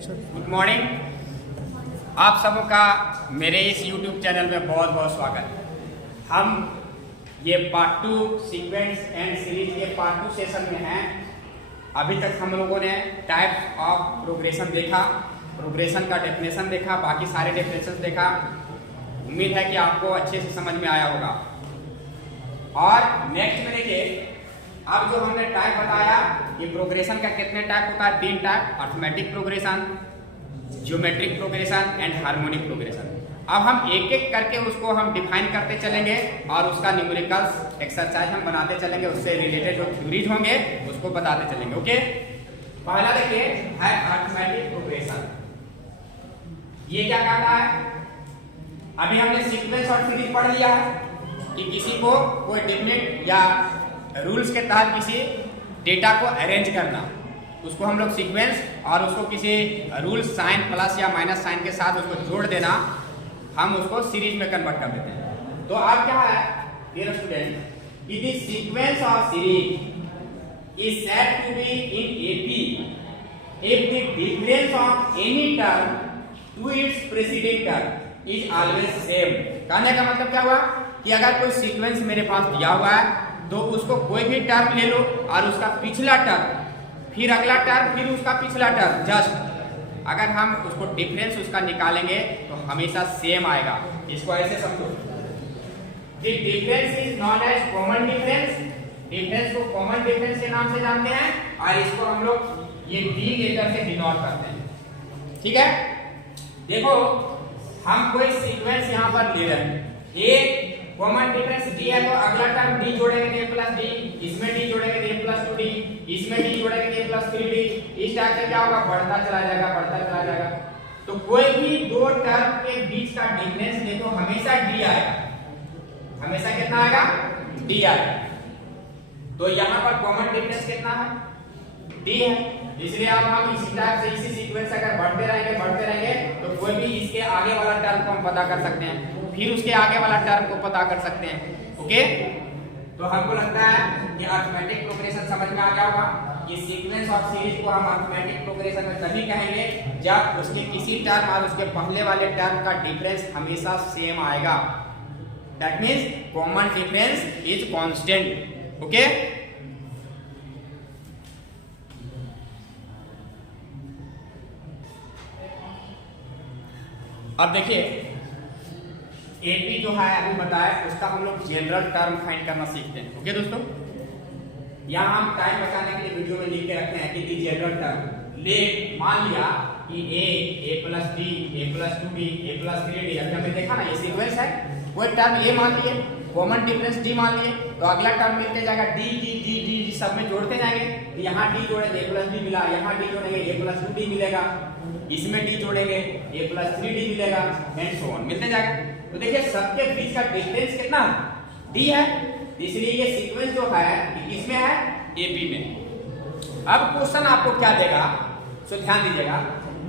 Good morning. आप सबों का मेरे इस YouTube चैनल में बहुत बहुत स्वागत। हम ये पार्ट 2 सीक्वेंस एंड सीरीज के पार्ट 2 सेशन में हैं। अभी तक हम लोगों ने टाइप ऑफ प्रोग्रेशन देखा, प्रोग्रेशन का डेफिनेशन देखा, बाकी सारे डेफिनेशन देखा। उम्मीद है कि आपको अच्छे से समझ में आया होगा। और नेक्स्ट में देखिए, अब जो हमने टाइप बताया, ये प्रोग्रेशन का कितने टाइप होता है? 3 type, arithmetic progression, geometric progression and harmonic progression. अब हम एक एक करके उसको हम डिफाइन करते चलेंगे और उसका न्यूमेरिकल्स एक्सरसाइज हम बनाते चलेंगे, उससे रिलेटेड जो थ्योरीज होंगे उसको बताते चलेंगे। ओके, पहला देखिए है अर्थमेटिक प्रोग्रेशन। ये क्या कहता है? अभी हमने सीक्वेंस और सीरीज पढ़ लिया है कि किसी को कोई डेफिनेट या रूल्स के तहत किसी डेटा को अरेंज करना, उसको हम लोग सीक्वेंस, और उसको किसी रूल साइन प्लस या माइनस साइन के साथ उसको जोड़ देना, हम उसको सीरीज में कन्वर्ट कर देते हैं। तो अब क्या है डियर स्टूडेंट, कि the sequence of series is said to be in AP if the difference of any term to its preceding term is always same. कहने का मतलब क्या हुआ कि अगर कोई सीक्वेंस मेरे पास दिया हुआ है तो उसको कोई भी टर्म ले लो और उसका पिछला टर्म, फिर अगला टर्म, फिर उसका पिछला टर्म, जस्ट अगर हम उसको डिफरेंस उसका निकालेंगे तो हमेशा सेम आएगा। इसको ऐसे समझो, the difference is known as common difference. Difference को कॉमन डिफरेंस के नाम से जानते हैं और इसको हम लोग ये डी लेटर से डिनोट करते हैं। ठीक है, देखो हम कोई सीक्वेंस यहां पर ले रहे हैं, एक कॉमन डिफरेंस डी है तो अगला टर्म डी जोड़ेंगे तो a प्लस डी, इसमें डी जोड़ेंगे तो a प्लस 2d, इसमें डी जोड़ेंगे तो a प्लस 3d। इस टाइप से क्या होगा, बढ़ता चला जाएगा, बढ़ता चला जाएगा। तो कोई भी दो टर्म के बीच का डिफरेंस देखो हमेशा डी आएगा, हमेशा कितना आएगा? डी आएगा। तो यहाँ पर कॉमन डिफरेंस कितना है? डी है। इसलिए अब हम इसी टाइप से इसी सीक्वेंस अगर बढ़ते रहेंगे तो कोई भी इसके आगे वाला टर्म को हम पता कर सकते हैं, फिर उसके आगे वाला टर्म को पता कर सकते हैं। ओके, तो हमको लगता है कि अर्थमेटिक प्रोग्रेशन समझ में आ गया होगा कि सीक्वेंस ऑफ सीरीज को हम अर्थमेटिक प्रोग्रेशन में तभी कहेंगे जब उसके किसी टर्म और उसके पहले वाले टर्म का डिफरेंस हमेशा सेम आएगा। That means common difference is constant. Okay, अब देखिए एपी जो है अभी बताया, उसका हम लोग जनरल टर्म फाइंड करना सीखते हैं। ओके दोस्तों, यहाँ हम टाइम बचाने के लिए वीडियो में लिख के रखते हैं कि जनरल टर्म ले, मान लिया कि a plus D, a plus 2d, a plus 3d। अभी हमने देखा ना ये सीक्वेंस है, कोई टर्म a मान लिए, कॉमन डिफरेंस d मान लिए, तो अगला टर्म मिलते जाएगा d d d d, सब में जोड़ते जाएंगे। तो यहाँ d जोड़ेंगे a प्लस d मिला, यहाँ d जोड़ेंगे a प्लस 2d मिलेगा, इसमें d जोड़ेंगे a प्लस 3d मिलेगा, एंड सो ऑन मिलते जाएगा। तो देखिए सबके बीच का डिफरेंस कितना है? d है। इसलिए ये सीक्वेंस जो है किसमें है? एपी में। अब क्वेश्चन आपको क्या देगा, सो ध्यान दीजिएगा,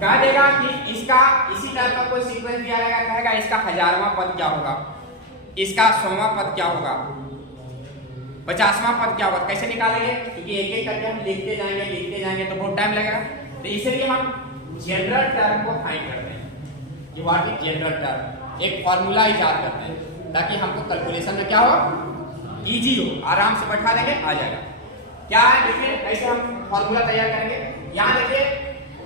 क्या देगा कि इसका इसी टाइप का कोई सीक्वेंस दिया रहेगा, कहेगा इसका 1000वां पद क्या होगा, इसका 100वां पद क्या होगा, 50वां पद क्या होगा। कैसे निकालेंगे? क्योंकि एक एक करके हम लिखते जाएंगे तो बहुत टाइम लगेगा। तो इसलिए हम जनरल टर्म को फाइंड करते हैं कि व्हाट इज जनरल टर्म, एक फॉर्मूला इजाद करते हैं ताकि हमको कैलकुलेशन में क्या हो, इजी हो, आराम से बैठा देंगे आ जाएगा। क्या है देखिए, कैसे हम फॉर्मूला तैयार करेंगे। यहाँ देखिए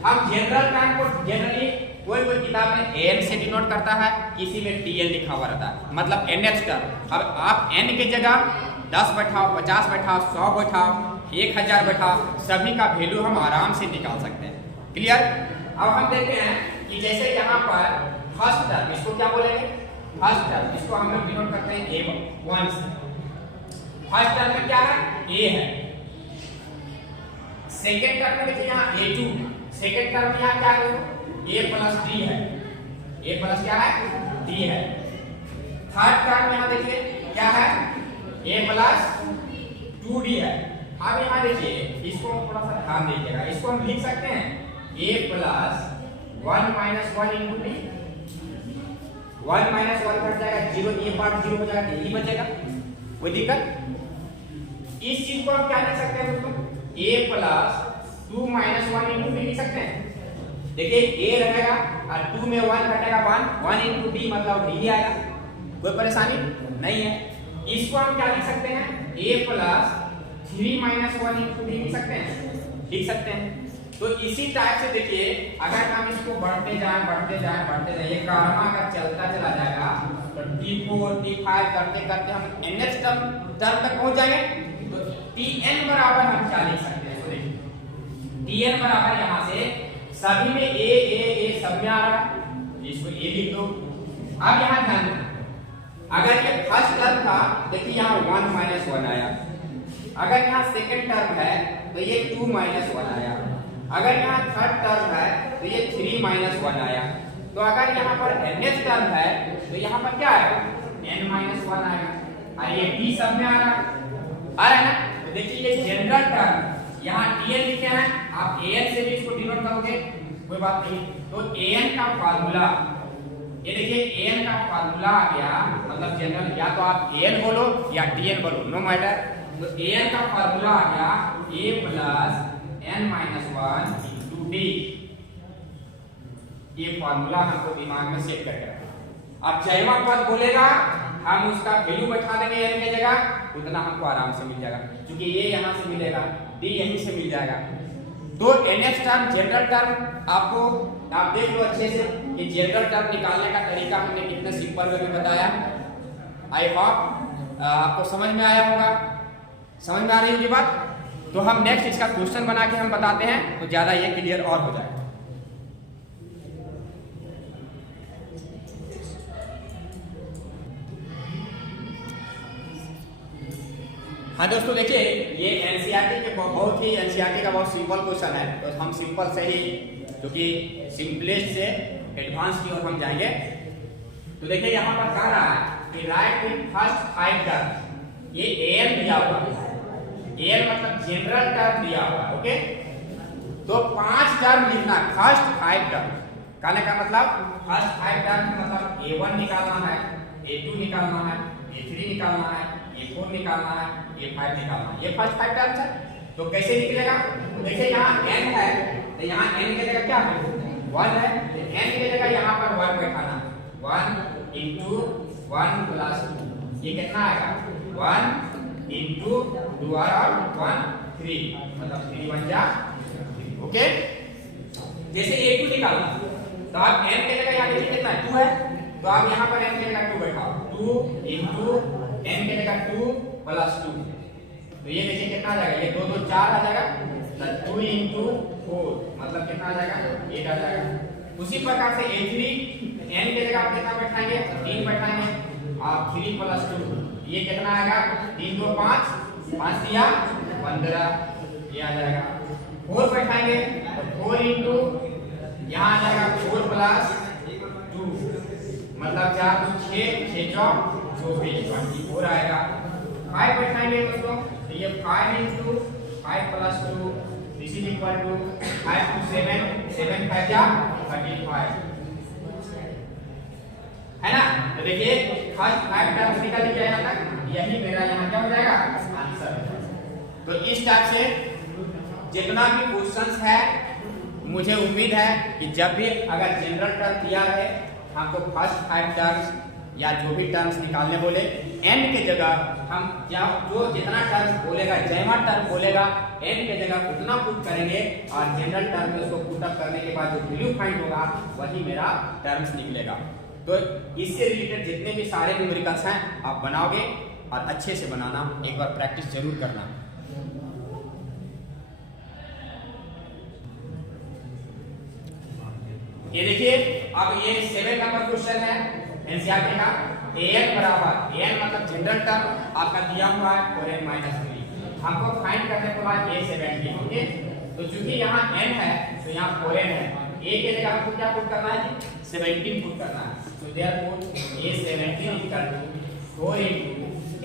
हम जनरल टर्म को जनरली कोई किताब में एन से डिनोट करता है, किसी में टीएल लिखा हुआ रहता है, मतलब nth टर्म। अब आप n की जगह 10 बैठाओ, 50 बैठाओ, 100 बैठाओ, 1000 बैठाओ, सभी का वैल्यू हम आराम से निकाल सकते हैं। क्लियर? अब हम देखते हैं कि जैसे यहाँ पर फर्स्ट टर्म, इसको क्या बोलेंगे? फर्स्ट टर्म, इसको हम लोग डिनोट करते हैं a1 से। फर्स्ट टर्म में क्या है? a है। सेकेंड टर्म में देखिए यहाँ a2, सेकेंड टर्म में यहाँ क्या है? a प्लस d है, a प्लस क्या है? d है। थर्ड टर्म यहाँ देखिए क्या है? a प्लस 2d है। अब यहाँ देखिए, इसको थोड़ा सा ध्यान दीजिएगा, इसको हम लिख सकते हैं a plus 1 minus 1 into d। 1 minus 1 cut जाएगा, 0, ये पार्ट 0 हो जाएगा, यही बचेगा, कोई दिक्कत? इस चीज को हम क्या लिख सकते हैं दोस्तों? a plus 2 minus 1 into b लिख सकते हैं। देखिए ए रहेगा और 2 में 1 घटेगा 1 इंटू डी मतलब डी आएगा। कोई परेशानी नहीं है। इसको हम क्या लिख सकते हैं, a plus 3 minus 1 into D लिख सकते हैं। तो इसी टाइप से देखिए अगर हम इसको बढ़ते जाए ये कारवा का चलता चला जाएगा तो t4 t5 करते करते हम nth टर्म तक पहुंच जाएंगे। तो tn बराबर हम क्या लिख सकते हैं, तो देखिए tn बराबर यहां से सभी में a सब में आ रहा है, इसको a लिख दो। अब यहां ध्यान देना, अगर ये फर्स्ट टर्म था देखिए यहाँ 1 माइनस 1 आया, अगर यहाँ सेकंड टर्म है तो ये 2 माइनस 1 आया, अगर यहाँ थर्ड टर्म है तो ये 3 माइनस 1 आया। तो अगर यहाँ पर nth टर्म है तो यहाँ पर क्या आएगा, n माइनस 1 आएगा और ये d सब में आ रहा है ना। तो देखिए ये जनरल टर्म यहाँ tn लिखे हैं, आप an से भी इसको डिनोट करोगे कोई बात नहीं। तो an का फार्मूला ये देखिए an का फार्मूला आ गया, मतलब जनरल या तो आप an बोलो या tn बोलो, नो मैटर। तो an का फार्मूला आ गया a plus n minus 1 into D. ये फार्मूला हमको दिमाग में सेट करके रखना। अब जैवा पद बोलेगा हम उसका वैल्यू बैठा देंगे n की जगह, उतना हमको आराम से मिल जाएगा, क्योंकि ये यहाँ से मिलेगा d यहीं से मिल जाएगा। तो nth टर्म जनरल टर्म आपको आप देख लो अच्छे से कि जनरल टर्म निकालने का तरीका हमने कितने सिंपल वे में बताया। आई होप आपको समझ में आया होगा, समझ में आ रही होगी बात। तो हम नेक्स्ट इसका क्वेश्चन बना के हम बताते हैं तो ज्यादा ये क्लियर और हो जाएगा। हाँ दोस्तों देखिए ये एनसीईआरटी के बहुत ही एनसीईआरटी का बहुत सिंपल क्वेश्चन है, तो हम सिंपल से ही क्योंकि सिंपलेस्ट से एडवांस की ओर हम जाएंगे। तो देखिए यहाँ पर कह रहा है कि राइट इन फर्स्ट 5 टर्म, ये एन दिया हुआ है, एन मतलब जनरल टर्म दिया हुआ है, ओके। तो 5 टर्म लिखना, फर्स्ट 5 टर्म कहने का मतलब फर्स्ट 5 टर्म मतलब a1 निकालना है, a2 निकालना है, a3 निकालना है, a4 निकालना है, a5 निकालना है। ये फर्स्ट 5 टर्म्स है। तो कैसे निकलेगा, देखिए यहाँ n है तो यहाँ n की जगह क्या है 1 है, तो n की जगह यहाँ पर 1 बैठाना, 1 इंटू 1 प्लस 2, ये कितना आएगा 1 इंटू 2 और 1 3 मतलब 3 1 जा 3, ओके। जैसे a2 निकालना तो आप n की जगह यहाँ देखिए कितना 2 है, तो आप यहाँ पर n की जगह 2 बैठाओ, 2 इंटू n की जगह 2 प्लस 2, तो ये देखिए कितना आ जाएगा, ये 2 2 4 आ जाएगा, 2 इंटू 4 मतलब कितना आ जाएगा 8 आ जाएगा। उसी प्रकार से a3 n की जगह आप कितना बैठाएंगे 3 बैठाएंगे, आप 3 प्लस 2 ये कितना आएगा 3 2 5 5 दिया 15 ये आ जाएगा। 4 बैठाएंगे तो 4 इंटू यहाँ आ जाएगा 4 प्लस 2 मतलब 4 2 6 6 24 आएगा। 5 बैठाएंगे दोस्तों तो ये 5 into 5 plus 2 this is equal to 5 to 7 7 5 जा 35 है ना। तो देखिए फर्स्ट 5 टर्म्स निकल गया यहाँ तक, यही मेरा यहाँ क्या हो जाएगा आंसर। तो इस टाइप से जितना भी क्वेश्चंस है मुझे उम्मीद है कि जब भी अगर जनरल टर्म दिया है हमको फर्स्ट 5 टर्म्स या जो भी टर्म्स निकालने बोले n के जगह हम जो जितना टर्म बोलेगा जैमा टर्म बोलेगा n के जगह उतना पुट करेंगे और जनरल टर्म में उसको पुट अप करने के बाद जो वैल्यू फाइंड होगा वही मेरा टर्म्स निकलेगा। तो इससे रिलेटेड जितने भी सारे न्यूमेरिकल्स हैं आप बनाओगे और अच्छे से बनाना, एक बार प्रैक्टिस जरूर करना। ये देखिए अब ये 7 नंबर क्वेश्चन है एनसीईआरटी का। an बराबर an मतलब जनरल टर्म आपका दिया हुआ है 4n माइनस 3, हमको फाइंड करने के बाद a70, ओके। तो चूंकि यहाँ n है तो यहाँ 4n है, a के जगह हमको क्या पुट करना है 17 पुट करना है। तो therefore a17 equal to 4 into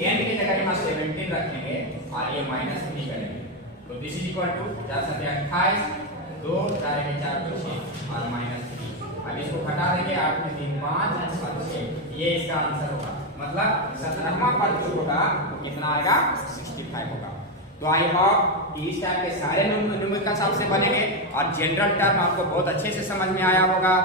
n की जगह यहाँ 17 रखेंगे और ये माइनस 3 करेंगे, तो दिस इज इक्वल टू 4 2 4 4 6 और माइनस 3। अब इसको घटा देंगे 8 में 3 5 और 6, ये इसका आंसर होगा। मतलब 17वां पद जो होगा वो कितना आएगा 65 होगा। तो आई होप कि इस टाइप के सारे न्यूमेरिकल्स आपसे बनेंगे और जनरल टर्म आपको बहुत अच्छे से समझ में आया होगा।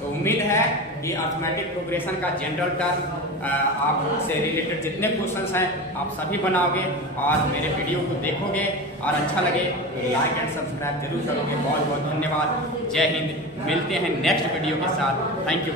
तो उम्मीद है कि अर्थमेटिक प्रोग्रेशन का जनरल टर्म आपसे रिलेटेड जितने क्वेश्चंस हैं आप सभी बनाओगे और मेरे वीडियो को देखोगे और अच्छा लगे तो लाइक एंड सब्सक्राइब जरूर करोगे। बहुत बहुत धन्यवाद। जय हिंद। मिलते हैं नेक्स्ट वीडियो के साथ। Thank you.